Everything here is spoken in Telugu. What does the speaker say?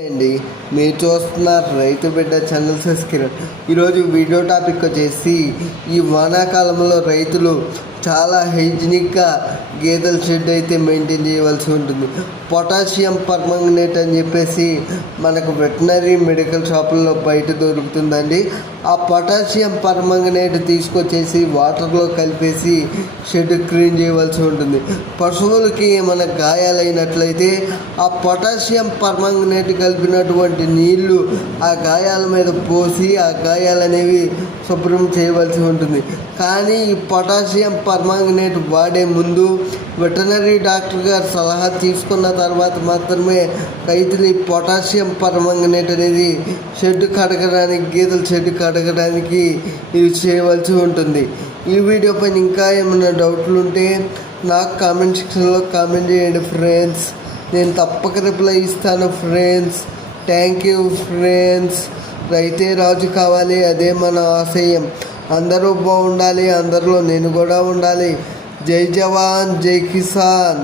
అండి, మీరు చూస్తున్నారు రైతు బిడ్డ ఛానల్ సబ్స్క్రైబ్. ఈరోజు వీడియో టాపిక్ వచ్చేసి ఈ వానాకాలంలో రైతులు చాలా హైజీనిక్గా గేదెల షెడ్ అయితే మెయింటైన్ చేయవలసి ఉంటుంది. పొటాషియం పర్మాంగనేట్ అని చెప్పేసి మనకు వెటనరీ మెడికల్ షాపుల్లో బయట దొరుకుతుందండి. ఆ పొటాషియం పర్మాంగనేట్ తీసుకొచ్చేసి వాటర్లో కలిపేసి షెడ్ క్లీన్ చేయవలసి ఉంటుంది. పశువులకి ఏమైనా గాయాలైనట్లయితే ఆ పొటాషియం పర్మాంగనేట్ కలిపినటువంటి నీళ్లు ఆ గాయాల మీద పోసి ఆ గాయాలనేవి శుభ్రం చేయవలసి ఉంటుంది. కానీ ఈ పొటాషియం పర్మాంగనేట్ వాడే ముందు వెటనరీ డాక్టర్ గారు సలహా తీసుకున్న తర్వాత మాత్రమే రైతులు ఈ పొటాషియం పర్మాంగనేట్ అనేది షెడ్ కడగడానికి గేదెల షెడ్ కడగడానికి ఇది చేయవలసి ఉంటుంది. ఈ వీడియో పైన ఇంకా ఏమైనా డౌట్లు ఉంటే నాకు కామెంట్ సెక్షన్లో కామెంట్ చేయండి ఫ్రెండ్స్. నేను తప్పక రిప్లై ఇస్తాను ఫ్రెండ్స్. Thank you friends. రైతే రాజు కావాలి, అదే మన ఆశయం. అందరూ బాగుండాలి, అందరిలో నేను కూడా ఉండాలి. జై జవాన్, జై కిసాన్.